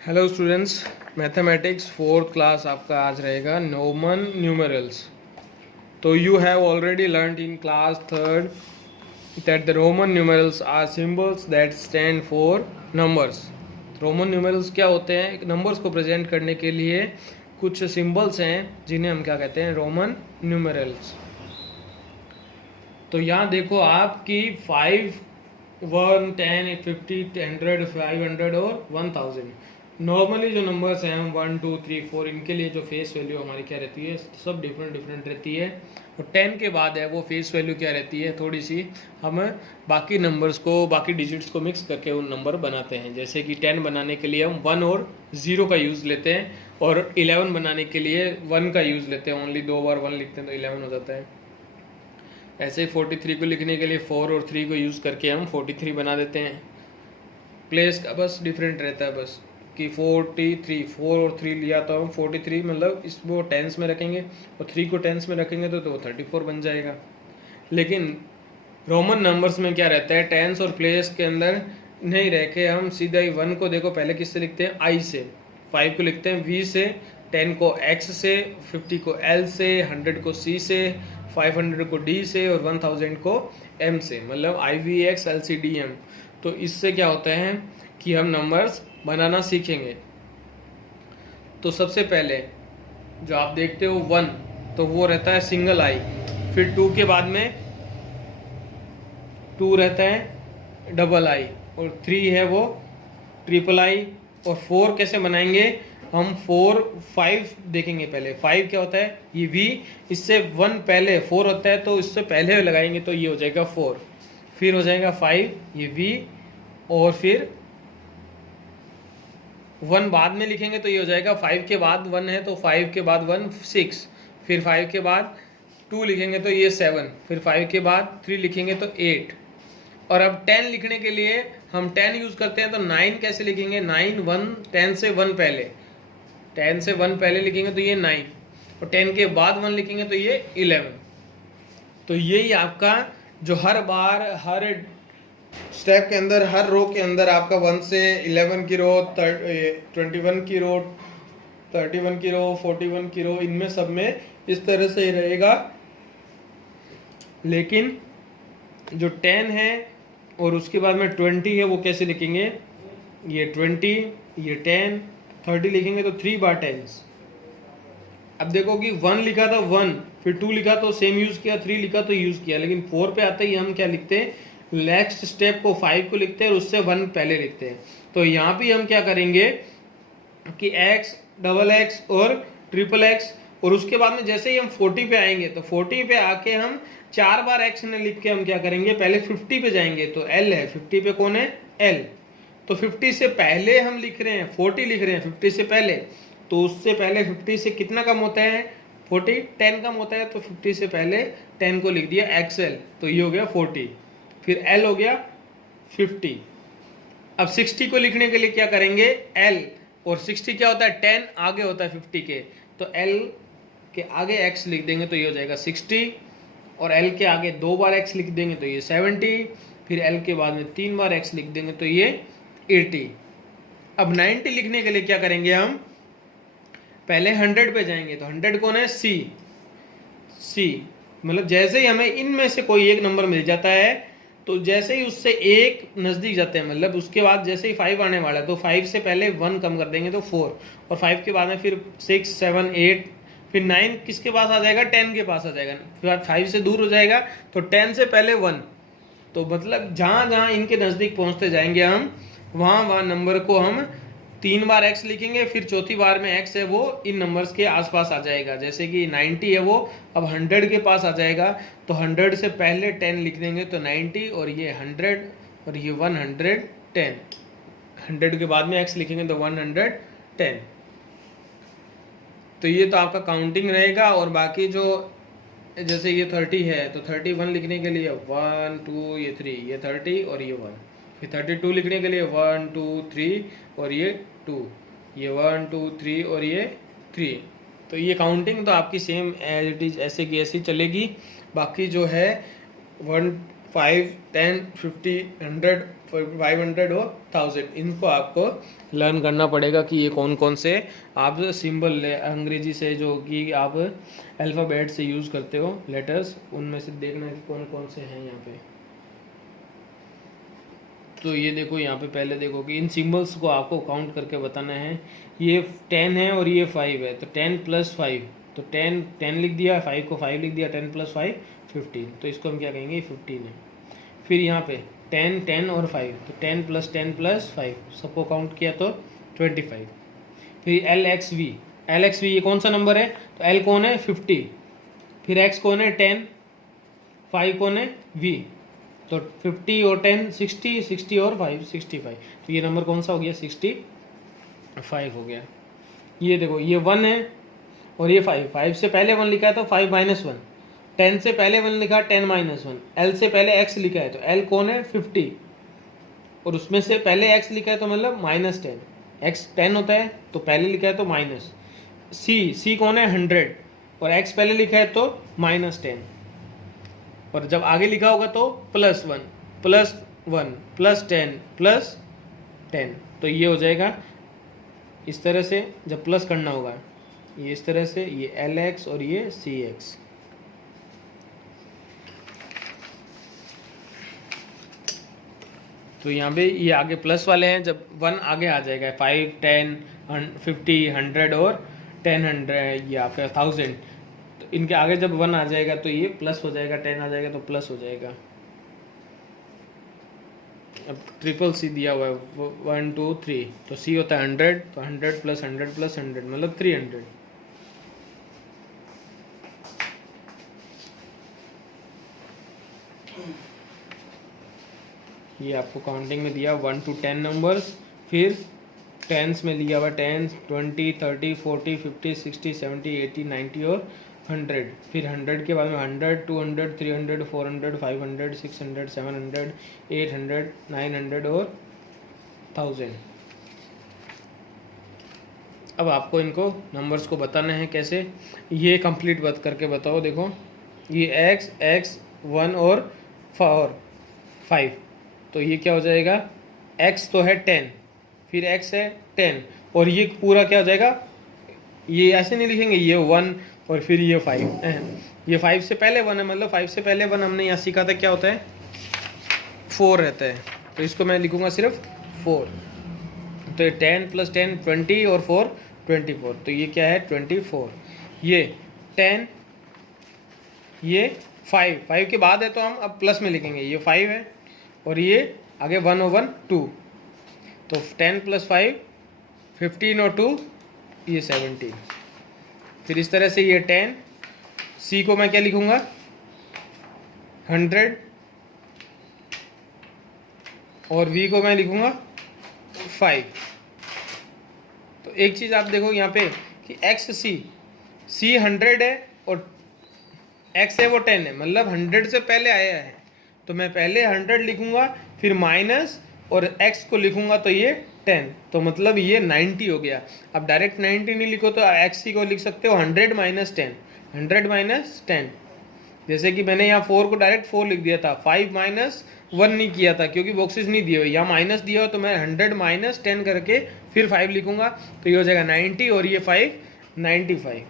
Hello students, mathematics fourth class आपका आज रहेगा रोमन न्यूमरल्स। तो you have already learned in class third that the Roman numerals are symbols that stand for numbers. Roman numerals क्या होते हैं? Numbers को present करने के लिए कुछ सिंबल्स हैं जिन्हें हम क्या कहते हैं? Roman numerals. तो यहाँ देखो आपकी 5, 1, 10, 50, 100, 500 और 1000। नॉर्मली जो नंबर्स हैं 1, 2, 3, 4 इनके लिए जो फेस वैल्यू हमारी क्या रहती है? सब डिफरेंट डिफरेंट रहती है। और 10 के बाद है वो फेस वैल्यू क्या रहती है? थोड़ी सी हम बाकी नंबर्स को, बाकी डिजिट्स को मिक्स करके उन नंबर बनाते हैं। जैसे कि 10 बनाने के लिए हम 1 और 0 का यूज़ लेते हैं, और 11 बनाने के लिए 1 का यूज़ लेते हैं। ओनली 2 बार 1 लिखते हैं तो 11 हो जाता है। ऐसे ही 43 को लिखने के लिए 4 और 3 को यूज़ करके हम 43 बना देते हैं। प्लेस का बस डिफरेंट रहता है, बस कि 43, 4 और 3 लिया तो हम 43 मतलब इसको टेंस में रखेंगे, और 3 को टेंस में रखेंगे तो वो 34 बन जाएगा। लेकिन रोमन नंबर्स में क्या रहता है? टेंस और प्लेस के अंदर नहीं रह के हम सीधा ही 1 को देखो पहले किससे लिखते हैं? आई से। 5 को लिखते हैं वी से, 10 को एक्स से, 50 को एल से, 100 को सी से, 500 को डी से और 1000 को एम से, मतलब IVX LCDM। तो इससे क्या होता है कि हम नंबर्स बनाना सीखेंगे। तो सबसे पहले जो आप देखते हो 1, तो वो रहता है सिंगल आई। फिर 2 के बाद में 2 रहता है डबल आई, और 3 है वो ट्रिपल आई। और 4 कैसे बनाएंगे हम? 4, 5 देखेंगे पहले। 5 क्या होता है? ये V, इससे 1 पहले 4 होता है तो इससे पहले लगाएंगे तो ये हो जाएगा 4। फिर हो जाएगा 5, ये V, और फिर 1 बाद में लिखेंगे तो ये हो जाएगा 5 के बाद 1 है तो 5 के बाद 1 6, फिर 5 के बाद 2 लिखेंगे तो ये 7, फिर 5 के बाद 3 लिखेंगे तो 8। और अब 10 लिखने के लिए हम 10 यूज़ करते हैं तो 9 कैसे लिखेंगे? 9, 1, 10 से 1 पहले, 10 से 1 पहले लिखेंगे तो ये 9, और 10 के बाद 1 लिखेंगे तो ये 11। तो यही आपका जो हर बार हर स्टेप के अंदर, हर रो के अंदर आपका 1 से 11 की रो, 21 की रो, 31 की रो, 41 की रो, इनमें सब में इस तरह से ही रहेगा। लेकिन जो 10 है और उसके बाद में 20 है वो कैसे लिखेंगे? ये 20, ये 10, 30 लिखेंगे तो 3 बार 10। अब देखो कि 1 लिखा था 1, फिर 2 लिखा तो सेम यूज किया, 3 लिखा तो यूज किया, लेकिन 4 पे आते ही हम क्या लिखते हैं? नेक्स्ट स्टेप को 5 को लिखते हैं और उससे 1 पहले लिखते हैं। तो यहाँ पे हम क्या करेंगे कि x, डबल एक्स और ट्रिपल एक्स, और उसके बाद में जैसे ही हम 40 पे आएंगे तो 40 पे आके हम 4 बार x ने लिख के हम क्या करेंगे? पहले 50 पे जाएंगे तो l है, 50 पे कौन है? l। तो 50 से पहले हम लिख रहे हैं, 40 लिख रहे हैं 50 से पहले, तो उससे पहले 50 से कितना कम होता है? 40, 10 कम होता है, तो 50 से पहले 10 को लिख दिया XL, तो ये हो गया 40, फिर L हो गया 50। अब 60 को लिखने के लिए क्या करेंगे? L, और 60 क्या होता है? 10 आगे होता है 50 के, तो L के आगे X लिख देंगे तो ये हो जाएगा 60, और L के आगे 2 बार X लिख देंगे तो ये 70, फिर L के बाद में 3 बार X लिख देंगे तो ये 80। अब 90 लिखने के लिए क्या करेंगे हम? पहले 100 पे जाएंगे, तो 100 कौन है? C, मतलब जैसे ही हमें इनमें से कोई एक नंबर मिल जाता है तो जैसे ही उससे एक नज़दीक जाते हैं, मतलब उसके बाद जैसे ही 5 आने वाला है तो 5 से पहले 1 कम कर देंगे तो 4, और 5 के बाद में फिर 6, 7, 8, फिर 9 किसके पास आ जाएगा? 10 के पास आ जाएगा, फिर 5 से दूर हो जाएगा तो 10 से पहले 1। तो मतलब जहाँ जहाँ इनके नज़दीक पहुँचते जाएंगे हम, वहाँ नंबर को हम 3 बार x लिखेंगे, फिर चौथी बार में x है वो इन नंबर्स के आसपास आ जाएगा। जैसे कि 90 है वो अब 100 के पास आ जाएगा, तो 100 से पहले 10 लिख देंगे तो 90, और ये 100 और ये 110, 100 के बाद में x लिखेंगे तो 110। तो ये तो आपका काउंटिंग रहेगा। और बाकी जो जैसे ये 30 है तो 31 लिखने के लिए 1, 2, ये 3, ये 30 और ये 1, फिर 32 लिखने के लिए 1, 2, 3 और ये 2, ये 1, 2, 3 और ये 3। तो ये काउंटिंग तो आपकी सेम एज इट इज ऐसे की ऐसी चलेगी। बाकी जो है 1 5, 10, 50, 100, 500 और 1000, इनको आपको लर्न करना पड़ेगा कि ये कौन कौन से आप सिंबल अंग्रेजी से जो कि आप अल्फ़ाबेट से यूज़ करते हो लेटर्स, उनमें से देखना कि कौन कौन से हैं यहाँ पे। तो ये देखो यहाँ पे पहले देखो कि इन सिंबल्स को आपको काउंट करके बताना है। ये 10 है और ये 5 है, तो 10 + 5, तो 10 लिख दिया, 5 को 5 लिख दिया, 10 + 5 15, तो इसको हम क्या कहेंगे 15 है। फिर यहाँ पे 10 10 और 5, तो 10 + 10 + 5 सबको काउंट किया तो 25। फिर LXV ये कौन सा नंबर है, तो L कौन है 50, फिर X कौन है 10, 5 कौन है V, तो 50 और 10 60, 60 और 5 65, तो ये नंबर कौन सा हो गया 65 हो गया। ये देखो ये 1 है और ये 5 से पहले 1 लिखा है तो 5 - 1, 10 से पहले 1 लिखा 10 - 1, L से पहले X लिखा है तो L कौन है 50, और उसमें से पहले X लिखा है तो मतलब -10, X 10 होता है तो पहले लिखा है तो माइनस। C कौन है 100, और X पहले लिखा है तो -10, और जब आगे लिखा होगा तो +1 +1 +10 +10, तो ये हो जाएगा इस तरह से। जब प्लस करना होगा ये इस तरह से, ये LX और ये CX। तो यहाँ पे ये आगे प्लस वाले हैं, जब 1 आगे आ जाएगा 5 10 50 100 और 10 100 ये आपका 1000, तो इनके आगे जब 1 आ जाएगा तो ये प्लस हो जाएगा, 10 आ जाएगा तो प्लस हो जाएगा। अब CCC दिया हुआ है 1 2 3, तो C होता है 100, तो 100 + 100 + 100 मतलब 300। ये आपको काउंटिंग में दिया 1 to 10 नंबर्स, फिर टेंस में लिया हुआ 10 20 30 40 50 60 70 80 90 और 100, फिर 100 के बाद में 100 200 300 400 500 600 700 800 900 और 1000। अब आपको इनको नंबर्स को बताना है कैसे, ये कंप्लीट बात करके बताओ। देखो ये x 1 और 5, तो ये क्या हो जाएगा, x तो है 10, फिर x है 10, और ये पूरा क्या हो जाएगा, ये ऐसे नहीं लिखेंगे, ये 1 और फिर ये 5, ये 5 से पहले 1 है, मतलब 5 से पहले 1 हमने यहाँ सीखा था क्या होता है 4 रहता है, तो इसको मैं लिखूंगा सिर्फ 4, तो 10 + 10 20 और 4 24, तो ये क्या है 24। ये 10 ये 5 के बाद है तो हम अब प्लस में लिखेंगे, ये 5 है और ये आगे 1 और 1 2, तो 10 + 5 15 और 2 ये 17। फिर इस तरह से ये 10, C को मैं क्या लिखूंगा 100, और V को मैं लिखूंगा 5। तो एक चीज़ आप देखो यहाँ पे कि C 100 है और X है वो 10 है, मतलब 100 से पहले आया है, तो मैं पहले 100 लिखूंगा, फिर माइनस और x को लिखूंगा तो ये 10, तो मतलब ये 90 हो गया। अब डायरेक्ट 90 नहीं लिखो तो x को लिख सकते हो 100 - 10, 100 - 10। जैसे कि मैंने यहाँ 4 को डायरेक्ट 4 लिख दिया था, 5 - 1 नहीं किया था क्योंकि बॉक्सेस नहीं दिए हुए, यहाँ माइनस दिया हो तो मैं 100 - 10 करके फिर 5 लिखूंगा, तो ये हो जाएगा 90 और ये 5 95।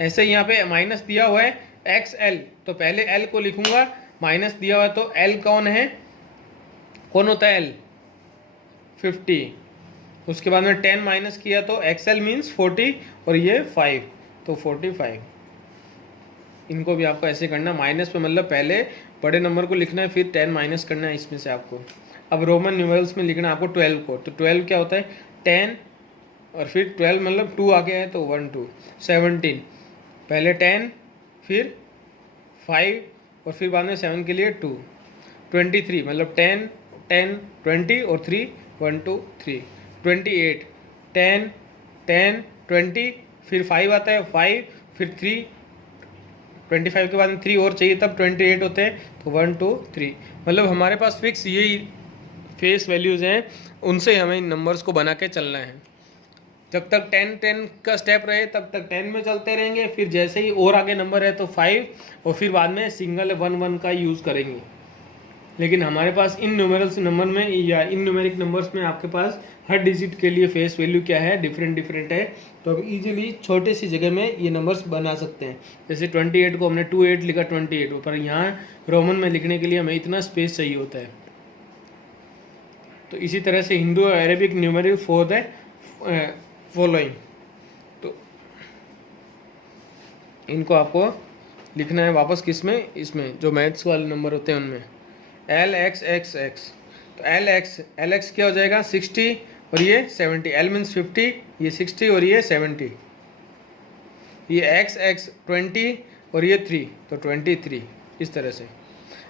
ऐसे यहाँ पे माइनस दिया हुआ है XL, तो पहले L को लिखूंगा, माइनस दिया हुआ है तो L कौन होता है L 50, उसके बाद में 10 माइनस किया तो XL मीन्स 40 और ये 5, तो 45। इनको भी आपको ऐसे करना, माइनस पे मतलब पहले बड़े नंबर को लिखना है फिर 10 माइनस करना है इसमें से आपको। अब रोमन न्यूमेरल्स में लिखना है आपको 12 को, तो 12 क्या होता है 10 और फिर 12 मतलब 2 आगे है तो 1 2 17, पहले 10 फिर 5 और फिर बाद में 7 के लिए 2 23 मतलब 10 10 20 और 3 1 2 3 28 10 10 20 फिर 5 आता है 5 फिर 3 25 के बाद में 3 और चाहिए तब 28 होते हैं, तो 1 2 3 मतलब हमारे पास फिक्स यही फेस वैल्यूज़ हैं, उनसे हमें इन नंबर्स को बना के चलना है। जब तक 10 का स्टेप रहे तब तक 10 में चलते रहेंगे, फिर जैसे ही और आगे नंबर है तो 5, और फिर बाद में सिंगल 1 का यूज़ करेंगे। लेकिन हमारे पास इन न्यूमेरल्स नंबर में या इन न्यूमेरिक नंबर्स में आपके पास हर डिजिट के लिए फेस वैल्यू क्या है, डिफरेंट है। तो अब इजीली छोटे सी जगह में ये नंबर्स बना सकते हैं। जैसे 28 को हमने 28 लिखा 28, पर यहाँ रोमन में लिखने के लिए हमें इतना स्पेस चाहिए होता है। तो इसी तरह से हिंदू और Arabic numeric for the following, तो इनको आपको लिखना है वापस किस में, इसमें जो मैथ्स वाले नंबर होते हैं उनमें, LXXX। तो LX क्या हो जाएगा 60 और ये 70, L मीन्स 50, ये 60 और ये 70, ये XX 20 और ये 3, तो 23 इस तरह से।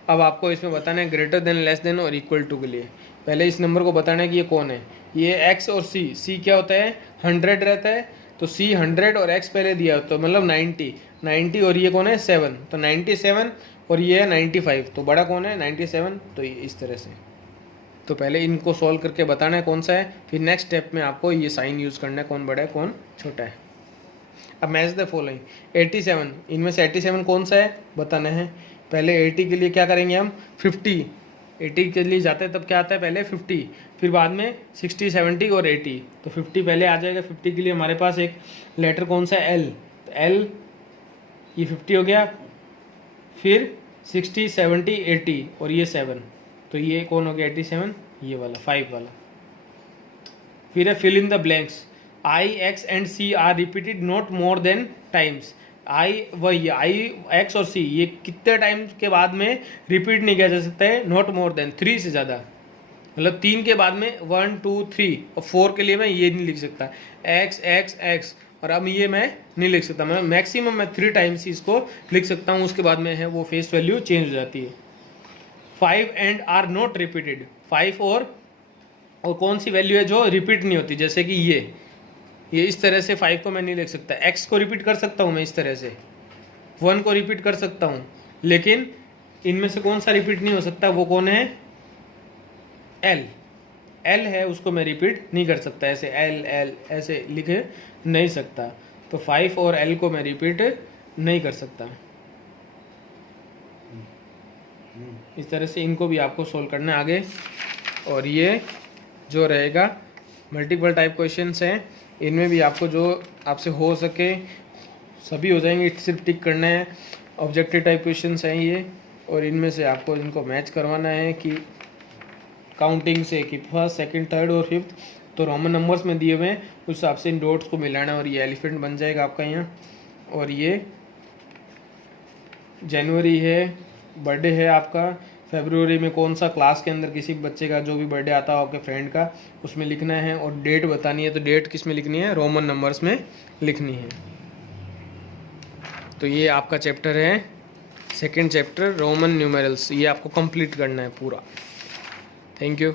अब आपको इसमें बताना है ग्रेटर देन, लेस देन और इक्वल टू के लिए। पहले इस नंबर को बताना है कि ये कौन है। ये X और C क्या होता है 100 रहता है, तो C 100 और X पहले दिया तो मतलब 90 और ये कौन है 7, तो 97 और ये है 95, तो बड़ा कौन है 97, तो ये इस तरह से। तो पहले इनको सॉल्व करके बताना है कौन सा है, फिर नेक्स्ट स्टेप में आपको ये साइन यूज़ करना है कौन बड़ा है कौन छोटा है। अब मैच द फॉलोइंग 87, इनमें से 87 कौन सा है बताना है। पहले 80 के लिए क्या करेंगे हम 50, 80 के लिए जाते हैं तब क्या आता है पहले 50, फिर बाद में 60 70 और 80, तो 50 पहले आ जाएगा। 50 के लिए हमारे पास एक लेटर कौन सा है L, तो L ये 50 हो गया, फिर 60 70 80 और ये 7, तो ये कौन हो गया 87, ये वाला 5 वाला। फिर है fill in the blanks, I X and C are repeated not more than times. वही I X और C ये कितने टाइम के बाद में रिपीट नहीं किया जा सकता है, नॉट मोर देन 3 से ज़्यादा, मतलब 3 के बाद में 1 2 3 और 4 के लिए मैं ये नहीं लिख सकता X, और अब ये मैं नहीं लिख सकता, मैं मैक्सिमम मैं 3 टाइम्स ही इसको लिख सकता हूँ, उसके बाद में है वो फेस वैल्यू चेंज हो जाती है। 5 एंड आर नॉट रिपीटेड, 5 और कौन सी वैल्यू है जो रिपीट नहीं होती, जैसे कि ये इस तरह से 5 को मैं नहीं लिख सकता, X को रिपीट कर सकता हूँ मैं इस तरह से, 1 को रिपीट कर सकता हूँ, लेकिन इनमें से कौन सा रिपीट नहीं हो सकता, वो कौन है L है, उसको मैं रिपीट नहीं कर सकता, ऐसे L ऐसे लिख नहीं सकता। तो 5 और L को मैं रिपीट नहीं कर सकता। इस तरह से इनको भी आपको सोल्व करना है आगे। और ये जो रहेगा मल्टीपल टाइप क्वेश्चंस हैं, इनमें भी आपको जो आपसे हो सके सभी हो जाएंगे, सिर्फ टिक करना है। ऑब्जेक्टिव टाइप क्वेश्चंस हैं ये, और इनमें से आपको इनको मैच करवाना है कि काउंटिंग से कि फर्स्ट सेकंड थर्ड और फिफ्थ, तो रोमन नंबर्स में दिए हुए हैं उस हिसाब से इन डॉट्स को मिलाना है, और ये एलिफेंट बन जाएगा आपका यहाँ। और ये जनवरी है, बर्थडे है आपका, फरवरी में कौन सा क्लास के अंदर किसी बच्चे का जो भी बर्थडे आता हो आपके फ्रेंड का, उसमें लिखना है, और डेट बतानी है, तो डेट किस में लिखनी है, रोमन नंबर्स में लिखनी है। तो ये आपका चैप्टर है सेकंड चैप्टर रोमन न्यूमेरल्स, ये आपको कंप्लीट करना है पूरा। Thank you.